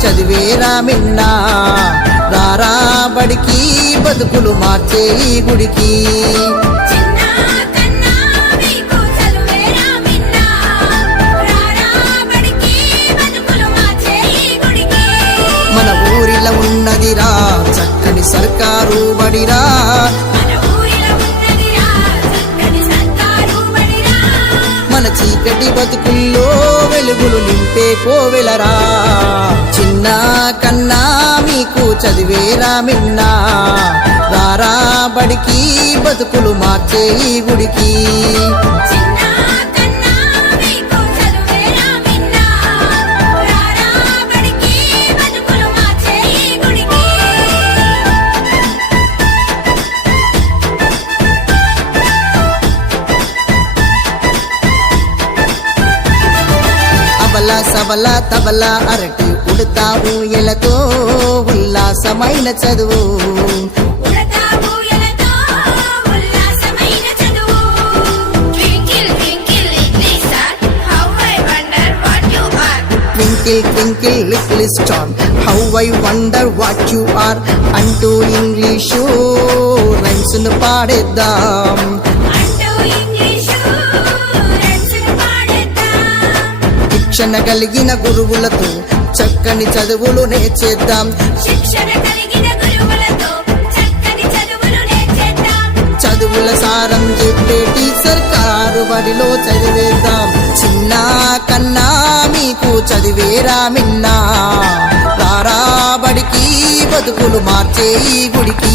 చదివేరా మిన్నా రారా బడికి బతుకులు మార్చే ఈ గుడికి మన ఊరిలో ఉన్నదిరా చక్కని సర్కారు బడిరా మన చీకటి బతుకుల్లో వెలుగులు నింపే కోవెలరా చిన్న కన్నా మీకు చదివేరా మిన్నా రారా బడికి బతుకులు మార్చే ఈ గుడికి సబల తబల అరటి ఉడతావు ఎలతో ఉల్లాసమైన చదువు twinkle twinkle little star how I wonder what you are అంటూ ఇంగ్లీషు రైమ్స్ ను పాడేద్దాం శిక్షణ కలిగిన గురువులతో చక్కని చదువులు నేర్చేద్దాం చదువుల సారం చెప్పే సర్కారు బడిలో చదివేద్దాం చిన్న కన్నా మీకు చదివేరా మిన్నా రారా బడికి బతుకులు మార్చే ఈ గుడికి